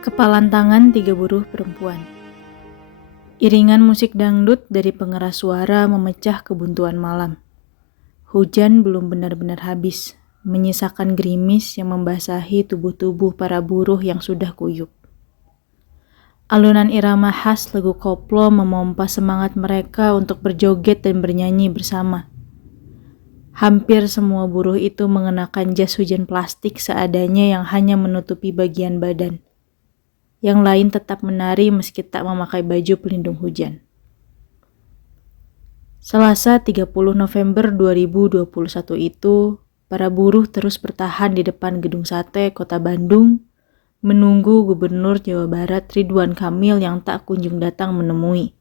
Kepalantangan tiga buruh perempuan. Iringan musik dangdut dari pengeras suara memecah kebuntuan malam. Hujan belum benar-benar habis, menyisakan gerimis yang membasahi tubuh-tubuh para buruh yang sudah kuyup. Alunan irama khas lagu koplo memompa semangat mereka untuk berjoget dan bernyanyi bersama. Hampir semua buruh itu mengenakan jas hujan plastik seadanya yang hanya menutupi bagian badan. Yang lain tetap menari meski tak memakai baju pelindung hujan. Selasa 30 November 2021 itu, para buruh terus bertahan di depan Gedung Sate Kota Bandung, menunggu Gubernur Jawa Barat Ridwan Kamil yang tak kunjung datang menemui.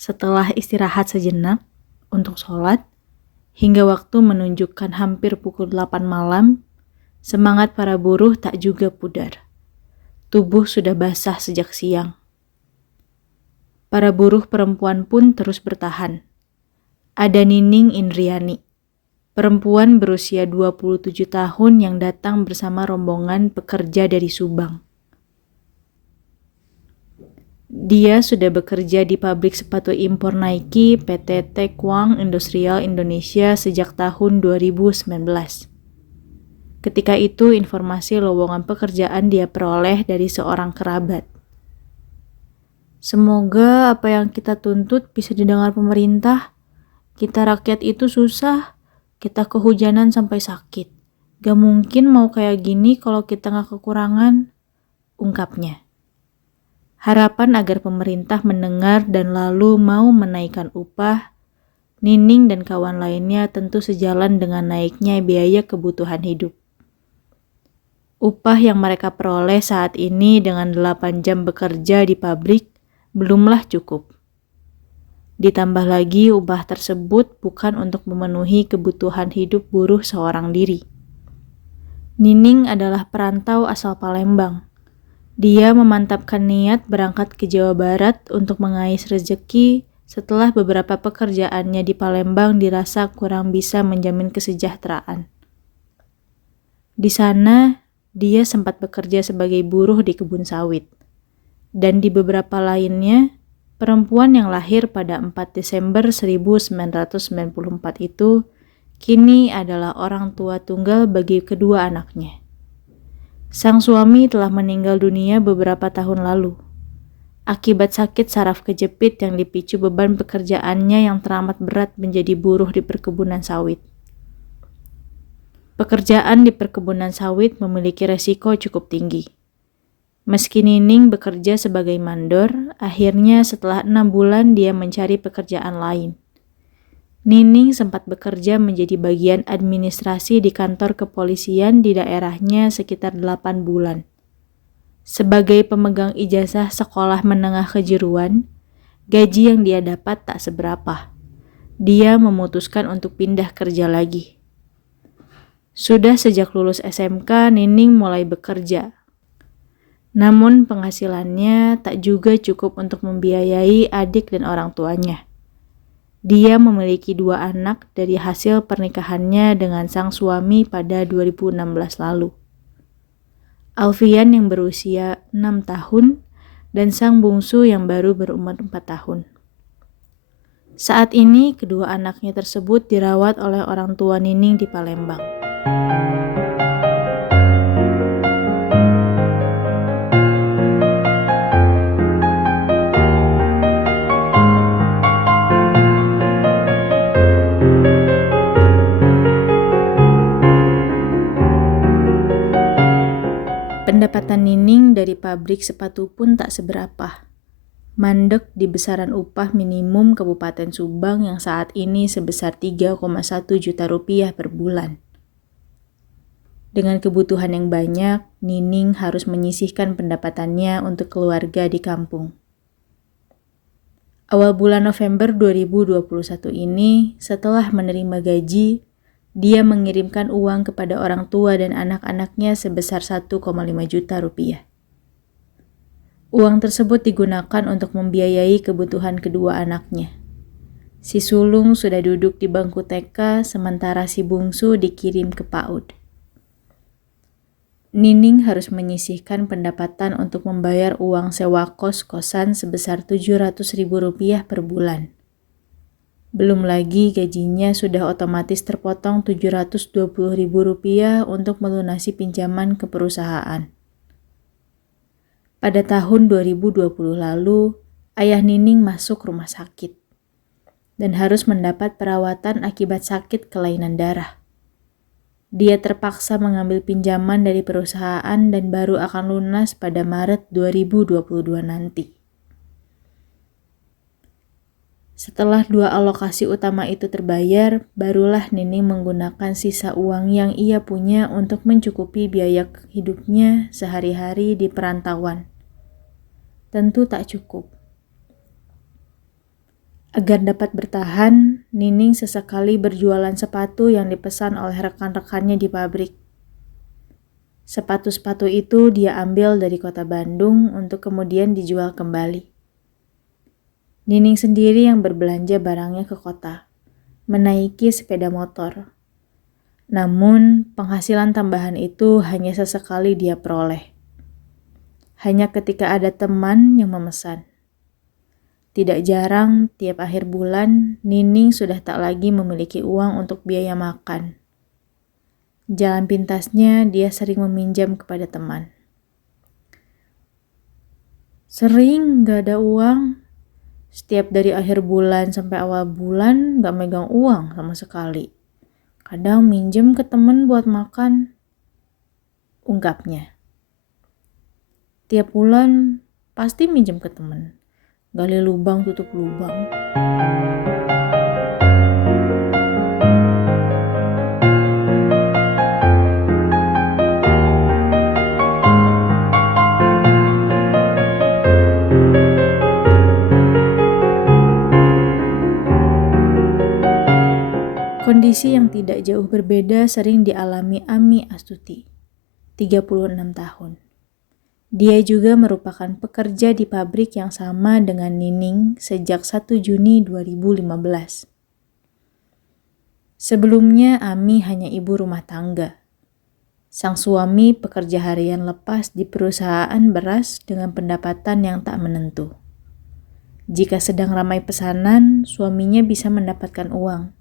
Setelah istirahat sejenak untuk sholat, hingga waktu menunjukkan hampir pukul 8 malam, semangat para buruh tak juga pudar. Tubuh sudah basah sejak siang. Para buruh perempuan pun terus bertahan. Ada Nining Indriani, perempuan berusia 27 tahun yang datang bersama rombongan pekerja dari Subang. Dia sudah bekerja di pabrik sepatu impor Nike PT Taekwang Industrial Indonesia sejak tahun 2019. Ketika itu informasi lowongan pekerjaan dia peroleh dari seorang kerabat. Semoga apa yang kita tuntut bisa didengar pemerintah. Kita rakyat itu susah, kita kehujanan sampai sakit. Gak mungkin mau kayak gini kalau kita gak kekurangan, ungkapnya. Harapan agar pemerintah mendengar dan lalu mau menaikkan upah, Nining dan kawan lainnya tentu sejalan dengan naiknya biaya kebutuhan hidup. Upah yang mereka peroleh saat ini dengan 8 jam bekerja di pabrik belumlah cukup. Ditambah lagi upah tersebut bukan untuk memenuhi kebutuhan hidup buruh seorang diri. Nining adalah perantau asal Palembang. Dia memantapkan niat berangkat ke Jawa Barat untuk mengais rezeki setelah beberapa pekerjaannya di Palembang dirasa kurang bisa menjamin kesejahteraan. Di sana, dia sempat bekerja sebagai buruh di kebun sawit. Dan di beberapa lainnya, perempuan yang lahir pada 4 Desember 1994 itu kini adalah orang tua tunggal bagi kedua anaknya. Sang suami telah meninggal dunia beberapa tahun lalu, akibat sakit saraf kejepit yang dipicu beban pekerjaannya yang teramat berat menjadi buruh di perkebunan sawit. Pekerjaan di perkebunan sawit memiliki resiko cukup tinggi. Meski Nining bekerja sebagai mandor, akhirnya setelah 6 bulan dia mencari pekerjaan lain. Nining sempat bekerja menjadi bagian administrasi di kantor kepolisian di daerahnya sekitar 8 bulan. Sebagai pemegang ijazah sekolah menengah kejuruan, gaji yang dia dapat tak seberapa. Dia memutuskan untuk pindah kerja lagi. Sudah sejak lulus SMK, Nining mulai bekerja. Namun penghasilannya tak juga cukup untuk membiayai adik dan orang tuanya. Dia memiliki 2 anak dari hasil pernikahannya dengan sang suami pada 2016 lalu. Alfian yang berusia 6 tahun dan sang bungsu yang baru berumur 4 tahun. Saat ini kedua anaknya tersebut dirawat oleh orang tua Nining di Palembang. Pendapatan Nining dari pabrik sepatu pun tak seberapa. Mandek di besaran upah minimum Kabupaten Subang yang saat ini sebesar 3,1 juta rupiah per bulan. Dengan kebutuhan yang banyak, Nining harus menyisihkan pendapatannya untuk keluarga di kampung. Awal bulan November 2021 ini, setelah menerima gaji, dia mengirimkan uang kepada orang tua dan anak-anaknya sebesar 1,5 juta rupiah. Uang tersebut digunakan untuk membiayai kebutuhan kedua anaknya. Si sulung sudah duduk di bangku TK, sementara si bungsu dikirim ke PAUD. Nining harus menyisihkan pendapatan untuk membayar uang sewa kos-kosan sebesar Rp700.000 per bulan. Belum lagi gajinya sudah otomatis terpotong Rp720.000 untuk melunasi pinjaman ke perusahaan. Pada tahun 2020 lalu, ayah Nining masuk rumah sakit dan harus mendapat perawatan akibat sakit kelainan darah. Dia terpaksa mengambil pinjaman dari perusahaan dan baru akan lunas pada Maret 2022 nanti. Setelah 2 alokasi utama itu terbayar, barulah Nining menggunakan sisa uang yang ia punya untuk mencukupi biaya hidupnya sehari-hari di perantauan. Tentu tak cukup. Agar dapat bertahan, Nining sesekali berjualan sepatu yang dipesan oleh rekan-rekannya di pabrik. Sepatu-sepatu itu dia ambil dari kota Bandung untuk kemudian dijual kembali. Nining sendiri yang berbelanja barangnya ke kota, menaiki sepeda motor. Namun, penghasilan tambahan itu hanya sesekali dia peroleh. Hanya ketika ada teman yang memesan. Tidak jarang, tiap akhir bulan, Nining sudah tak lagi memiliki uang untuk biaya makan. Jalan pintasnya, dia sering meminjam kepada teman. Sering gak ada uang. Setiap dari akhir bulan sampai awal bulan gak megang uang sama sekali. Kadang minjem ke temen buat makan. Ungkapnya. Tiap bulan pasti minjem ke temen. Gali lubang tutup lubang. Kondisi yang tidak jauh berbeda sering dialami Ami Astuti, 36 tahun. Dia juga merupakan pekerja di pabrik yang sama dengan Nining sejak 1 Juni 2015. Sebelumnya Ami hanya ibu rumah tangga. Sang suami pekerja harian lepas di perusahaan beras dengan pendapatan yang tak menentu. Jika sedang ramai pesanan, suaminya bisa mendapatkan uang.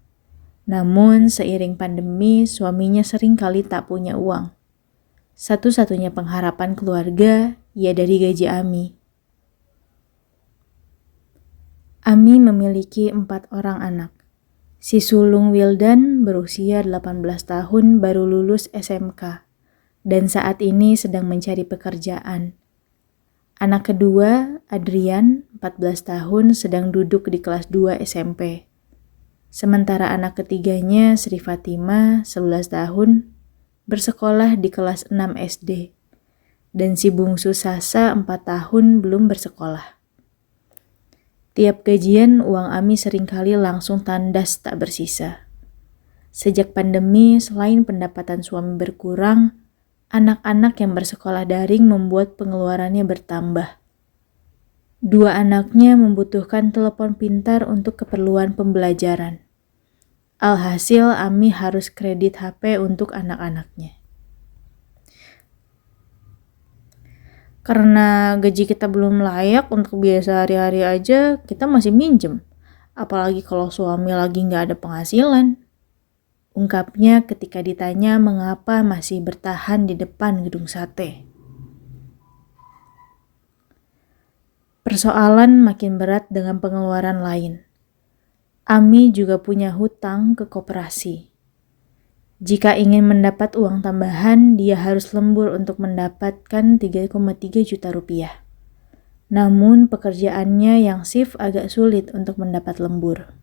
Namun, seiring pandemi, suaminya sering kali tak punya uang. Satu-satunya pengharapan keluarga, ia dari gaji Ami. Ami memiliki 4 orang anak. Si sulung Wildan berusia 18 tahun baru lulus SMK, dan saat ini sedang mencari pekerjaan. Anak kedua, Adrian, 14 tahun, sedang duduk di kelas 2 SMP. Sementara anak ketiganya, Sri Fatima, 11 tahun, bersekolah di kelas 6 SD. Dan si bungsu Sasa, 4 tahun, belum bersekolah. Tiap gajian, uang Ami seringkali langsung tandas tak bersisa. Sejak pandemi, selain pendapatan suami berkurang, anak-anak yang bersekolah daring membuat pengeluarannya bertambah. 2 anaknya membutuhkan telepon pintar untuk keperluan pembelajaran. Alhasil, Ami harus kredit HP untuk anak-anaknya. Karena gaji kita belum layak untuk biaya sehari-hari aja, kita masih minjem. Apalagi kalau suami lagi gak ada penghasilan. Ungkapnya ketika ditanya mengapa masih bertahan di depan gedung sate. Persoalan makin berat dengan pengeluaran lain. Ami juga punya hutang ke koperasi. Jika ingin mendapat uang tambahan, dia harus lembur untuk mendapatkan 3,3 juta rupiah. Namun pekerjaannya yang shift agak sulit untuk mendapat lembur.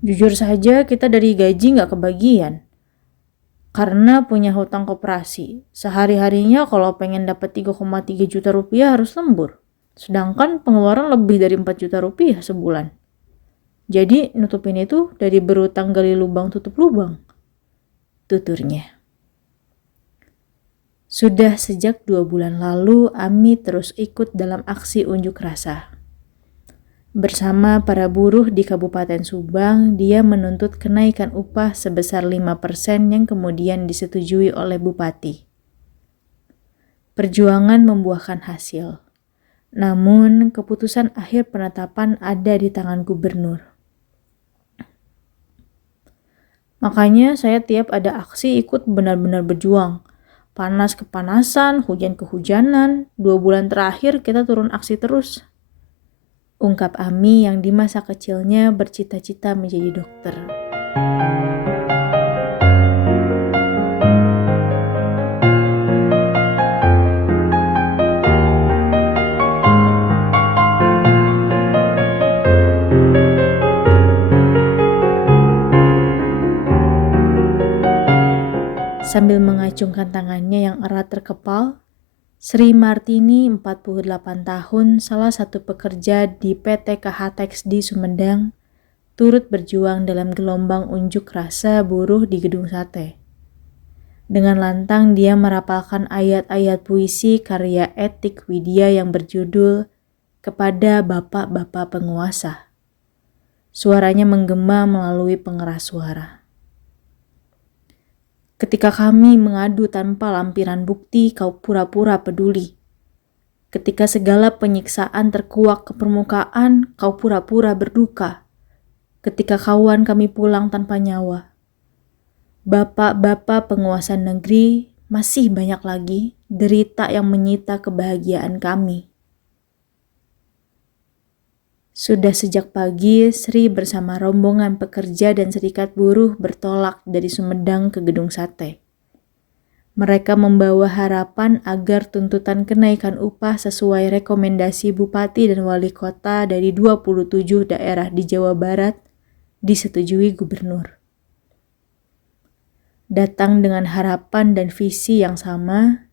Jujur saja kita dari gaji gak kebagian. Karena punya hutang koperasi. Sehari-harinya kalau pengen dapat 3,3 juta rupiah harus lembur. Sedangkan pengeluaran lebih dari 4 juta rupiah sebulan. Jadi nutupin itu dari berutang gali lubang tutup lubang. Tuturnya. Sudah sejak 2 bulan lalu, Ami terus ikut dalam aksi unjuk rasa. Bersama para buruh di Kabupaten Subang, dia menuntut kenaikan upah sebesar 5% yang kemudian disetujui oleh Bupati. Perjuangan membuahkan hasil. Namun, keputusan akhir penetapan ada di tangan gubernur. Makanya saya tiap ada aksi ikut benar-benar berjuang. Panas kepanasan, hujan kehujanan, 2 bulan terakhir kita turun aksi terus. Ungkap Ami yang di masa kecilnya bercita-cita menjadi dokter. Sambil mengacungkan tangannya yang erat terkepal, Sri Martini, 48 tahun, salah satu pekerja di PT KHTEX di Sumedang, turut berjuang dalam gelombang unjuk rasa buruh di Gedung Sate. Dengan lantang dia merapalkan ayat-ayat puisi karya Etik Widya yang berjudul "Kepada Bapak-Bapak Penguasa". Suaranya menggema melalui pengeras suara. Ketika kami mengadu tanpa lampiran bukti, kau pura-pura peduli. Ketika segala penyiksaan terkuak ke permukaan, kau pura-pura berduka. Ketika kawan kami pulang tanpa nyawa. Bapak-bapak penguasa negeri, masih banyak lagi derita yang menyita kebahagiaan kami. Sudah sejak pagi, Sri bersama rombongan pekerja dan serikat buruh bertolak dari Sumedang ke Gedung Sate. Mereka membawa harapan agar tuntutan kenaikan upah sesuai rekomendasi Bupati dan Wali Kota dari 27 daerah di Jawa Barat disetujui gubernur. Datang dengan harapan dan visi yang sama,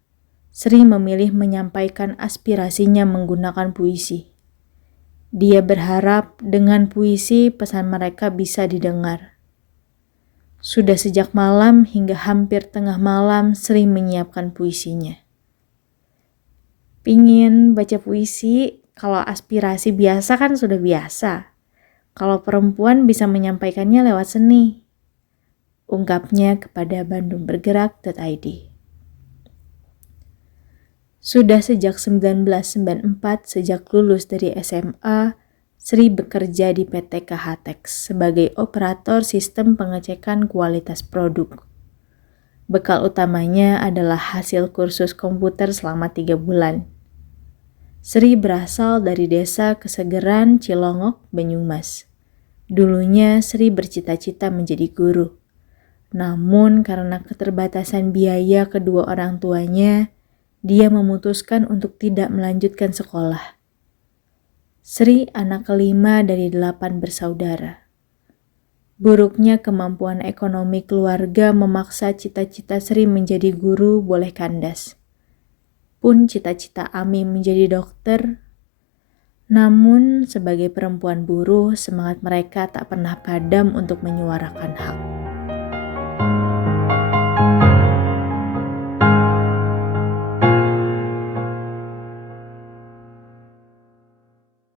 Sri memilih menyampaikan aspirasinya menggunakan puisi. Dia berharap dengan puisi pesan mereka bisa didengar. Sudah sejak malam hingga hampir tengah malam Sri menyiapkan puisinya. Pingin baca puisi, kalau aspirasi biasa kan sudah biasa. Kalau perempuan bisa menyampaikannya lewat seni. Ungkapnya kepada bandungbergerak.id. Sudah sejak 1994, sejak lulus dari SMA, Sri bekerja di PT KHTEX sebagai operator sistem pengecekan kualitas produk. Bekal utamanya adalah hasil kursus komputer selama 3 bulan. Sri berasal dari desa Kesegeran, Cilongok, Banyumas. Dulunya Sri bercita-cita menjadi guru. Namun karena keterbatasan biaya kedua orang tuanya, dia memutuskan untuk tidak melanjutkan sekolah. Sri anak kelima dari 8 bersaudara. Buruknya kemampuan ekonomi keluarga memaksa cita-cita Sri menjadi guru boleh kandas. Pun cita-cita Ami menjadi dokter. Namun sebagai perempuan buruh, semangat mereka tak pernah padam untuk menyuarakan hak.